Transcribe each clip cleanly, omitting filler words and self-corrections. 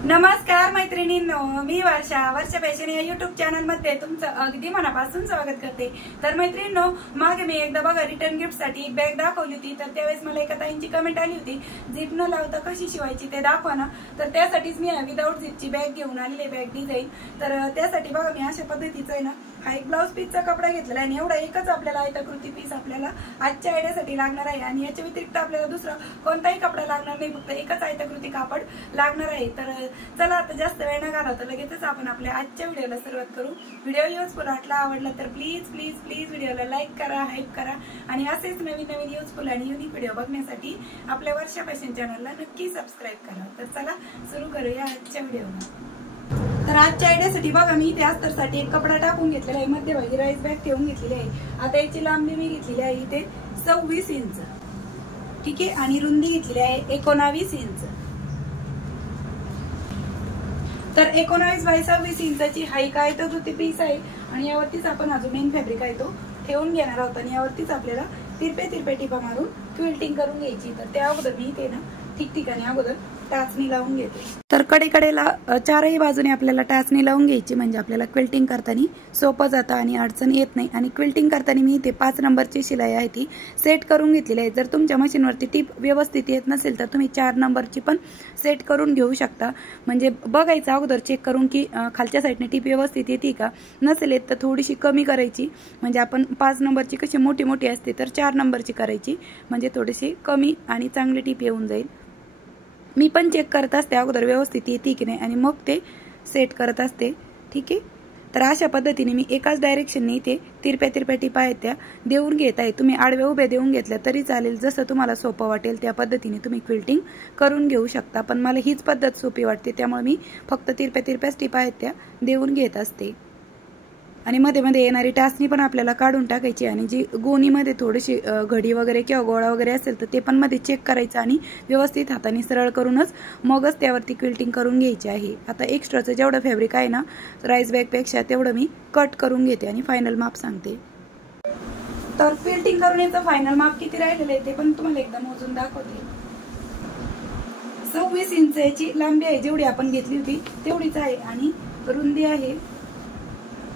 नमस्कार मैत्रिणींनो, मी वर्षा फॅशन या युट्यूब चॅनल मध्ये तुमचं अगदी मनापासून स्वागत करते। तर मैत्रिणींनो, मागे मी एकदा बघा रिटर्न गिफ्ट साठी एक बॅग दाखवली होती। तर त्यावेळेस मला एका ताईंची कमेंट आली होती, झिप न लावता कशी शिवायची ते दाखवा ना। तर त्यासाठीच मी विदाउट झिपची बॅग घेऊन आलेली बॅग डिझाईन। तर त्यासाठी बघा मी अशा पद्धतीचा आहे ना हा एक ब्लाउज पीसचा कपडा घेतलेला आहे आणि एवढा एकच आपल्याला आयताकृती पीस आपल्याला आजच्या आयडियासाठी लागणार आहे। आणि याच्या व्यतिरिक्त आपल्याला दुसरा कोणताही कपडा लागणार नाही, फक्त एकच आयताकृती कापड लागणार आहे। तर चला आता जास्त वेळ न घालवता लगेचच आपण आपल्या आजच्या व्हिडिओला सुरुवात करू। व्हिडिओ युजफुल वाटला, आवडला तर प्लीज प्लीज प्लीज व्हिडिओला लाईक करा, हाईप करा आणि असेच नवीन नवीन युजफुल आणि युनिक व्हिडिओ बघण्यासाठी आपल्या वर्षा फॅशन चॅनलला नक्की सबस्क्राईब करा। तर चला सुरू करूया आजच्या व्हिडिओला। तर आजच्या आयडियासाठी बघा मी इथे अस्तरसाठी एक कपडा टाकून घेतलेला आहे, मध्यभागी राईस बॅग ठेवून घेतलेली आहे। आता याची लांबी मी घेतलेली आहे इथे 26 इंच, ठीक आहे, आणि रुंदी घेतलेली आहे 19 इंच। तर 19 बाय 26 इंचाची हाईट आहे तो ती पीस आहे आणि यावरतीच आपण अजून मेन फॅब्रिक आहे तो ठेवून घेणार आहोत आणि यावरतीच आपल्याला तिरपे टिपा मारून क्विल्टिंग करून घ्यायची। तर त्या अगोदर मी इथे ना ठिकठिकाणी अगोदर टाचणी लावून घेते। तर कडेला चारही बाजूने आपल्याला टाचणी लावून घ्यायची, म्हणजे आपल्याला क्विल्टिंग करताना सोपं जातं आणि अडचण येत नाही। आणि क्विल्टिंग करताना मी इथे 5 नंबरची शिलाई आहे ती सेट करून घेतलेली आहे। जर तुमच्या मशीनवरती टीप व्यवस्थित येत नसेल तर तुम्ही 4 नंबरची पण सेट करून घेऊ शकता। म्हणजे बघायचं अगोदर चेक करून की खालच्या साईडने टीप व्यवस्थित येते का, नसेल येत तर थोडीशी कमी करायची। म्हणजे आपण 5 नंबरची कशी मोठी असते तर 4 नंबरची करायची, म्हणजे थोडीशी कमी आणि चांगली टीप येऊन जाईल। मी पण चेक करत असते अगोदर व्यवस्थित येते की नाही आणि मग ते सेट करत असते, ठीक आहे। तर अशा पद्धतीने मी एकाच डायरेक्शनने इथे तिरप्या टिपा आहेत त्या देऊन घेत आहे। तुम्ही आडव्या उभ्या देऊन घेतल्या तरी चालेल, जसं तुम्हाला सोपं वाटेल त्या पद्धतीने तुम्ही क्विल्टिंग करून घेऊ शकता। पण मला हीच पद्धत सोपी वाटते, त्यामुळे मी फक्त तिरप्या टिपा आहेत त्या देऊन घेत असते। आणि मध्ये येणारी टाचणी पण आपल्याला काढून टाकायची आणि जी गोणीमध्ये थोडीशी घडी वगैरे किंवा गोळा वगैरे असेल तर ते पण मध्ये चेक करायचं आणि व्यवस्थित हाताने सरळ करूनच मगच त्यावरती क्विल्टिंग करून घ्यायची आहे। आता एक्स्ट्राचं जेवढं फॅब्रिक आहे ना राईस बॅगपेक्षा तेवढं मी कट करून घेते आणि फायनल माप सांगते। तर क्विल्टिंग करून याचं फायनल माप किती राहिलेलं आहे ते पण तुम्हाला एकदा मोजून दाखवते। 26 इंच याची लांबी आहे, जेवढी आपण घेतली होती तेवढीच आहे आणि रुंदी आहे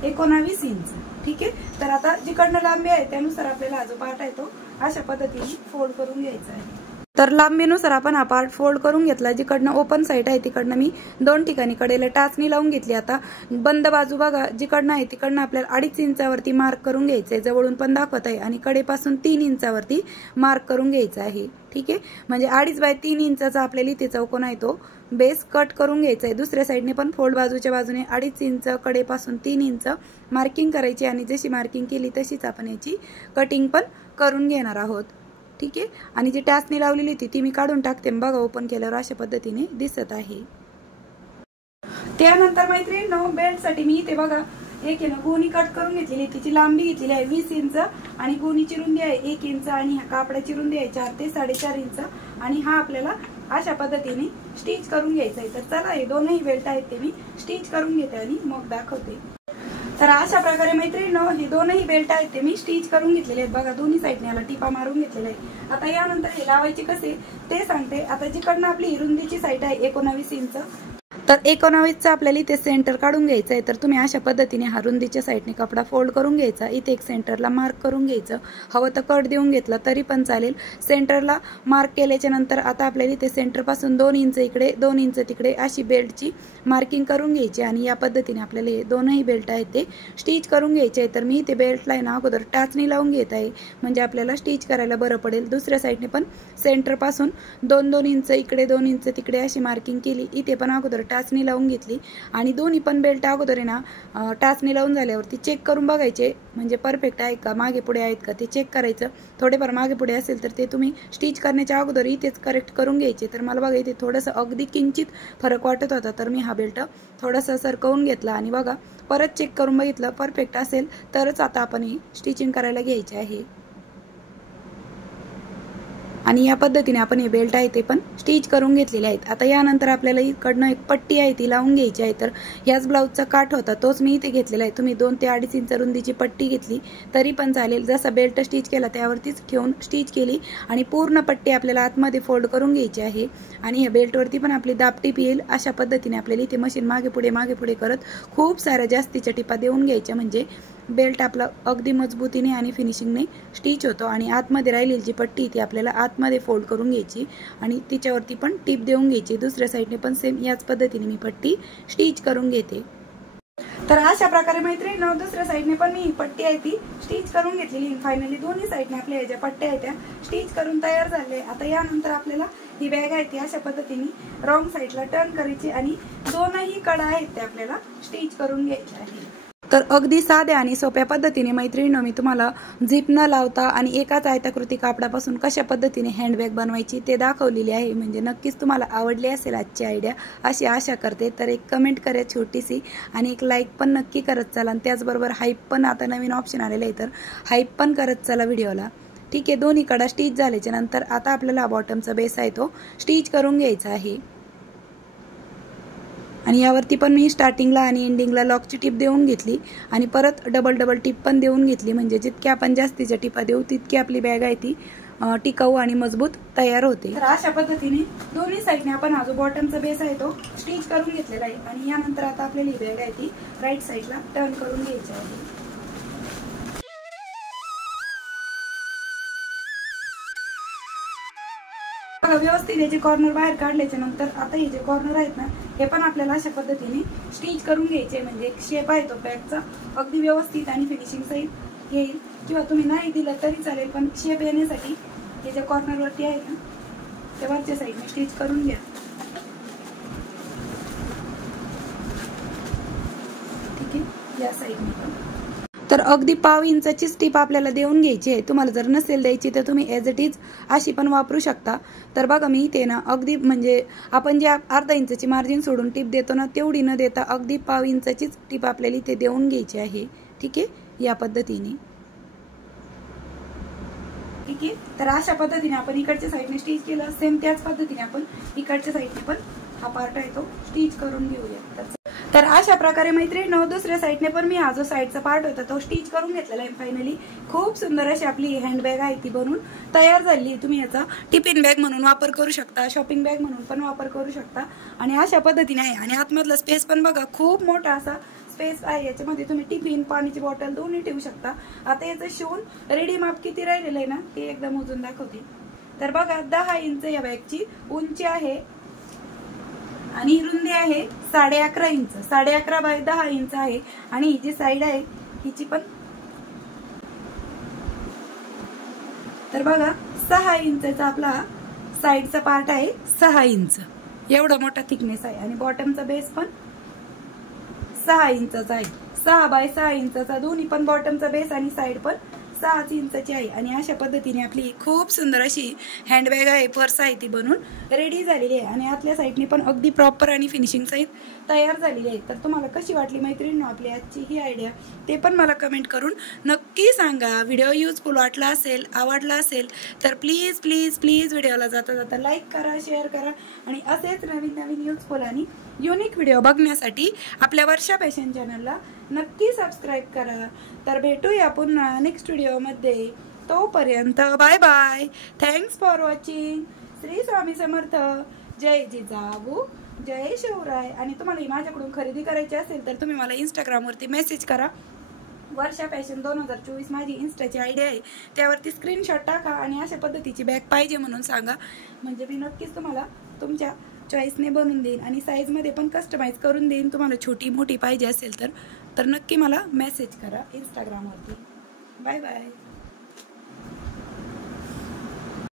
19 इंच, ठीक आहे। तर आता जिकडनं लांबी आहे त्यानुसार आपल्याला हा जो पार्ट आहे तो अशा पद्धतीने फोल्ड करून घ्यायचा आहे। तर लांबीनुसार आपण हा पार्ट फोल्ड करून घेतला। जिकडनं ओपन साईड आहे तिकडनं मी 2 ठिकाणी कडेला टाचणी लावून घेतली। आता बंद बाजू बघा जिकडनं आहे तिकडनं आपल्याला 2.5 इंचावरती मार्क करून घ्यायचंय, जवळून पण दाखवत आहे, आणि कडेपासून 3 इंचावरती मार्क करून घ्यायचा आहे, ठीक आहे। म्हणजे 2.5 बाय 3 इंचाचा आपल्याला इथे चौकोन आहे तो बेस कट करून घ्यायचा आहे। दुसऱ्या साईडने पण फोल्ड बाजूच्या बाजूने 2.5 इंच कडेपासून 3 इंच मार्किंग करायची आणि जशी मार्किंग केली तशीच आपण याची कटिंग पण करून घेणार आहोत, ठीक आहे। आणि जी टाचणी लावलेली होती ती मी काढून टाकते, बघा ओपन केल्यावर अशा पद्धतीने दिसत आहे। त्यानंतर मैत्रिणींनो, बेल्ट साठी मी इथे बघा एक आहे ना गोणी कट करून घेतलेली, तिची लांबी घेतलेली आहे 20 इंच आणि गोणीची रुंदी आहे 1 इंच आणि कापडाची रुंदी आहे 4 ते 4.5 इंच आणि हा आपल्याला अशा पद्धतीने स्टिच करून घ्यायचा आहे। तर चला हे दोनही बेल्ट आहेत ते मी स्टिच करून घेते आणि मग दाखवते। तर अशा प्रकारे मैत्रिणींनो हे दोनही बेल्ट आहेत ते मी स्टिच करून घेतलेले आहेत, बघा दोन्ही साईडने याला टिपा मारून घेतलेला आहे। आता यानंतर हे लावायचे कसे ते सांगते। आता जिकडनं आपली रुंदीची साईड आहे 19 इंच, तर 19चा आपल्याला इथे सेंटर काढून घ्यायचा आहे। तर तुम्ही अशा पद्धतीने हा रुंदीच्या साईडने कपडा फोल्ड करून घ्यायचा, इथे एक सेंटरला मार्क करून घ्यायचं, हवं तर कट देऊन घेतला तरी पण चालेल। सेंटरला मार्क केल्याच्या नंतर आता आपल्याला इथे सेंटर पासून 2 इंच इकडे 2 इंच तिकडे अशी बेल्टची मार्किंग करून घ्यायची आणि या पद्धतीने आपल्याला हे दोनही बेल्ट आहेत ते स्टिच करून घ्यायचे आहे। तर मी इथे बेल्टला ना अगोदर टाचणी लावून घेत आहे, म्हणजे आपल्याला स्टिच करायला बरं पडेल। दुसऱ्या साईडने पण सेंटर पासून 2-2 इंच इकडे 2 इंच तिकडे अशी मार्किंग केली, इथे पण अगोदर टाचणी लावून घेतली आणि दोन्ही पण बेल्ट अगोदर आहे ना टाचणी लावून झाल्यावरती चेक करून बघायचे, म्हणजे परफेक्ट आहे का, मागे पुढे आहेत का ते चेक करायचं। थोडेफार मागे पुढे असेल तर ते तुम्ही स्टिच करण्याच्या अगोदर इथेच करेक्ट करून घ्यायचे। तर मला बघा इथे थोडंसं अगदी किंचित फरक वाटत होता, तर मी हा बेल्ट थोडासा सरकवून घेतला आणि बघा परत चेक करून बघितलं परफेक्ट असेल तरच आता आपण ही स्टिचिंग करायला घ्यायची आहे। आणि या पद्धतीने आपण हे बेल्ट आहे ते पण स्टिच करून घेतलेले आहेत। आता यानंतर आपल्याला इकडनं एक पट्टी आहे ती लावून घ्यायची आहे। तर याच ब्लाऊजचा काठ होता तोच मी इथे घेतलेला आहे। तुम्ही 2 ते 2.5 इंच रुंदीची पट्टी घेतली तरी पण चालेल। जसा बेल्ट स्टिच केला त्यावरतीच घेऊन स्टिच केली आणि पूर्ण पट्टी आपल्याला आतमध्ये फोल्ड करून घ्यायची आहे। आणि या बेल्टवरती पण आपली दाब टीप येईल अशा पद्धतीने आपल्याला इथे मशीन मागे पुढे करत खूप साऱ्या जास्तीच्या टिपा देऊन घ्यायच्या, म्हणजे बेल्ट आपला अगदी मजबूतीने आणि फिनिशिंगने स्टिच होतो। आणि आतमध्ये राहिलेली जी पट्टी ती आपल्याला आतमध्ये फोल्ड करून घ्यायची आणि तिच्यावरती पण टिप देऊन घ्यायची। दुसऱ्या साईडने पण सेम याच पद्धतीने मी पट्टी स्टिच करून घेते। तर अशा प्रकारे मैत्रिणींनो दुसऱ्या साईडने पण मी पट्टी आहे ती स्टिच करून घेतलेली। फायनली दोन्ही साईडने आपल्या ज्या पट्ट्या आहेत त्या स्टिच करून तयार झाले। आता यानंतर आपल्याला ही बॅग आहे ती अशा पद्धतीने रॉंग साईडला टर्न करायची आणि दोनही कडा आहेत त्या आपल्याला स्टिच करून घ्यायच्या आहे। तर अगदी साध्या आणि सोप्या पद्धतीने मैत्रिणींनो मी तुम्हाला झिप न लावता आणि एकाच आयताकृती कापडापासून कशा पद्धतीने हँडबॅग बनवायची ते दाखवलेली आहे। म्हणजे नक्कीच तुम्हाला आवडली असेल आजची आयडिया अशी आशा करते। तर एक कमेंट करा छोटीशी आणि एक लाईक पण नक्की करत चला। आणि त्याचबरोबर हाईप पण आता नवीन ऑप्शन आलेलं आहे तर हाईप पण करत चला व्हिडिओला। ठीक आहे, दोन्ही कडा स्टिच झाल्याच्या नंतर आता आपल्याला बॉटमचा बेस आहे तो स्टिच करून घ्यायचा आहे। आणि यावरती पण मी स्टार्टिंगला आणि एंडिंगला लॉकची टिप देऊन घेतली आणि परत डबल टिप पण देऊन घेतली। म्हणजे जितक्या आपण जास्तीच्या टिपा देऊ तितकी आपली बॅग आहे ती टिकाऊ आणि मजबूत तयार होते। तर अशा पद्धतीने दोन्ही साईडने आपण हा जो बॉटमचा बेस आहे तो स्टिच करून घेतलेला आहे। आणि यानंतर आता आपल्याला ही बॅग आहे ती राईट साईडला टर्न करून घ्यायची आहे। व्यवस्थित याचे कॉर्नर बाहेर काढल्याच्या नंतर आता हे जे कॉर्नर आहेत ना हे पण आपल्याला अशा पद्धतीने स्टिच करून घ्यायचे। म्हणजे शेप आहे तो बॅगचा अगदी व्यवस्थित आणि फिनिशिंग सहित येईल, किंवा तुम्ही नाही दिलं तरी चालेल, पण शेप येण्यासाठी हे जे कॉर्नर वरती आहे ना ते वरच्या साईडने स्टिच करून घ्या। ठीक आहे, या साईडने पण तर अगदी पाव इंचाची टिप आपल्याला देऊन घ्यायची आहे। तुम्हाला जर नसेल द्यायची तर तुम्ही ॲज इट इज अशी पण वापरू शकता। तर बघा मी इथे ना अगदी म्हणजे आपण जे अर्धा इंचाची मार्जिन सोडून टिप देतो ना तेवढी न देता अगदी पाव इंचाचीच टिप आपल्याला इथे देऊन घ्यायची आहे। ठीक आहे, या पद्धतीने। ठीक आहे, तर अशा पद्धतीने आपण इकडच्या साईडने स्टिच केलं, सेम त्याच पद्धतीने आपण इकडच्या साईडने पण हा पार्ट आहे तो स्टिच करून घेऊया। तर अशा प्रकारे मैत्रिणींनो दुसऱ्या साईडने पण मी हा जो साईडचा पार्ट होता तो स्टिच करून घेतलेला आहे। फायनली खूप सुंदर अशी आपली हँडबॅग आहे ती बनून तयार झाली। तुम्ही याचा टिफिन बॅग म्हणून वापर करू शकता, शॉपिंग बॅग म्हणून पण वापर करू शकता। आणि अशा पद्धतीने आहे आणि आतमधला स्पेस पण बघा खूप मोठा असा स्पेस आहे। याच्यामध्ये तुम्ही टिफिन, पाण्याची बॉटल दोन्ही ठेवू शकता। आता याचं शिवून रेडी माप किती राहिलेलं आहे ना ते एकदा मोजून दाखवते। तर बघा 10 इंच या बॅगची उंची आहे आणि रुंदी आहे 11.5 इंच, 11.5 बाय 10 इंच आहे। आणि ही जी साईड आहे हिची पण तर बघा 6 इंचचा आपला साईडचा पार्ट आहे, 6 इंच एवढा मोठा थिकनेस आहे। आणि बॉटमचा बेस पण 6 इंचचा आहे, 6 बाय 6 इंचचा दोन्ही पण बॉटमचा बेस आणि साईड पण 6 इंचची आहे। आणि अशा पद्धतीने आपली खूप सुंदर अशी हँडबॅग आहे, पर्स आहे ती बनून रेडी झालेली आहे। आणि आतल्या साईडने पण अगदी प्रॉपर आणि फिनिशिंग सहित तयार झालेली आहे। तर तुम्हाला कशी वाटली मैत्रिणींनो आपली आजची ही आयडिया ते पण मला कमेंट करून नक्की सांगा। व्हिडिओ युजफुल वाटला असेल, आवडला असेल तर प्लीज प्लीज प्लीज व्हिडिओला जाता जाता लाईक करा, शेअर करा आणि असेच नवीन नवीन युजफुल आणि युनिक व्हिडिओ बघण्यासाठी आपल्या वर्षा फॅशन चॅनलला नक्की सबस्क्राईब करा। तर भेटूया पुन्हा नेक्स्ट व्हिडिओमध्ये, तोपर्यंत bye bye, thanks for watching. Shri Swami Samarth, जय जिजाऊ, जय शिवराय। आणि तुम्हाला माझ्याकडून खरेदी करायची असेल तर तुम्ही मला इंस्टाग्रामवरती मेसेज करा। वर्षा फॅशन 2024 माझी इंस्टाची आयडिया आहे, त्यावरती स्क्रीनशॉट टाका आणि अशा पद्धतीची बॅग पाहिजे म्हणून सांगा। म्हणजे मी नक्कीच तुम्हाला तुमच्या चॉईसने बनवून देईन आणि साईजमध्ये पण कस्टमाइज करून देईन। तुम्हाला छोटी मोठी पाहिजे असेल तर नक्की मला मेसेज करा इंस्टाग्रामवरती। Bye bye.